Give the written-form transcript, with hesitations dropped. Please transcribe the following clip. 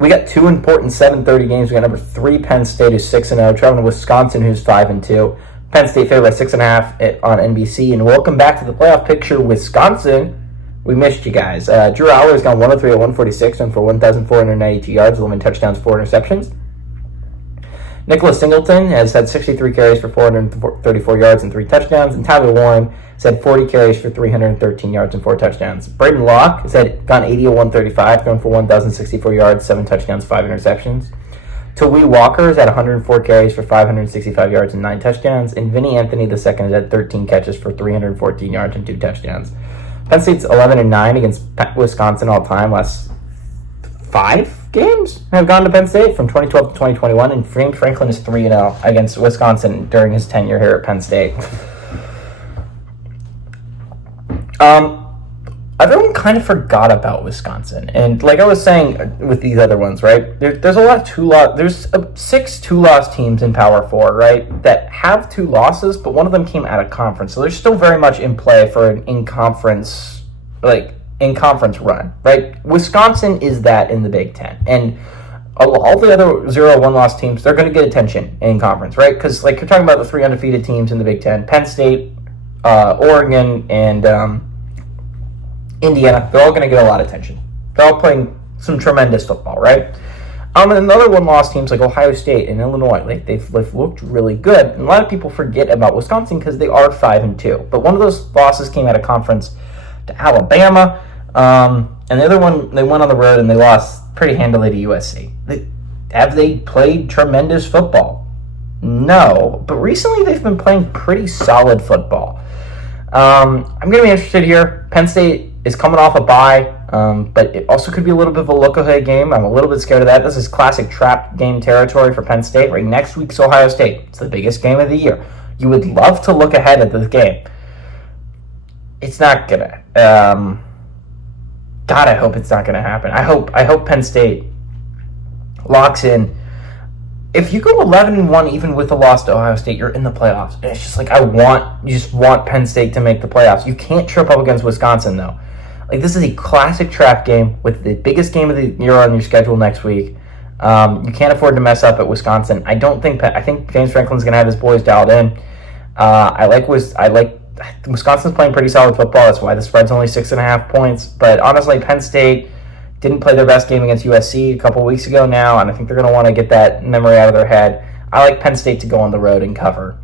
We got two important 7:30 games. We got number 3 Penn State, who's 6-0, traveling to Wisconsin, who's 5-2. Penn State favored by 6.5 on NBC. And welcome back to the playoff picture, Wisconsin. We missed you guys. Drew Aller's gone 103 at 146, and for 1,492 yards, 11 touchdowns, 4 interceptions. Nicholas Singleton has had 63 carries for 434 yards and 3 touchdowns, and Tyler Warren has had 40 carries for 313 yards and 4 touchdowns. Braden Locke has gone 80 at 135, thrown for 1,064 yards, 7 touchdowns, 5 interceptions. Tawee Walker has had 104 carries for 565 yards and 9 touchdowns, and Vinny Anthony II has had 13 catches for 314 yards and 2 touchdowns. Penn State's 11-9 against Wisconsin all time. Last 5 games have gone to Penn State from 2012 to 2021, and James Franklin is 3-0 against Wisconsin during his tenure here at Penn State. Everyone kind of forgot about Wisconsin, and like I was saying with these other ones, right? There's a lot of two-loss. There's 6 two-loss teams in Power 4, right, that have 2 losses, but one of them came out of conference, so they're still very much in play for an in-conference run, right? Wisconsin is that in the Big Ten, and all the other 0-1 loss teams, they're going to get attention in conference, right? Because like you're talking about the 3 undefeated teams in the Big Ten, Penn State, Oregon, and Indiana, they're all going to get a lot of attention. They're all playing some tremendous football, right? And another 1-loss teams like Ohio State and Illinois, like they've looked really good. And a lot of people forget about Wisconsin because they are 5-2. But one of those losses came out of conference to Alabama, and the other one they went on the road and they lost pretty handily to USC. Have they played tremendous football? No, but recently they've been playing pretty solid football. I'm going to be interested here. Penn State is coming off a bye, but it also could be a little bit of a look-ahead game. I'm a little bit scared of that. This is classic trap game territory for Penn State. Right, next week's Ohio State. It's the biggest game of the year. You would love to look ahead at this game. It's not gonna. God, I hope it's not gonna happen. I hope Penn State locks in. If you go 11-1, even with a loss to Ohio State, you're in the playoffs. And it's just like you just want Penn State to make the playoffs. You can't trip up against Wisconsin though. Like, this is a classic trap game with the biggest game of the year on your schedule next week. You can't afford to mess up at Wisconsin. I think James Franklin's gonna have his boys dialed in. Wisconsin's playing pretty solid football. That's why the spread's only 6.5 points. But honestly, Penn State didn't play their best game against USC a couple weeks ago now, and I think they're going to want to get that memory out of their head. I like Penn State to go on the road and cover.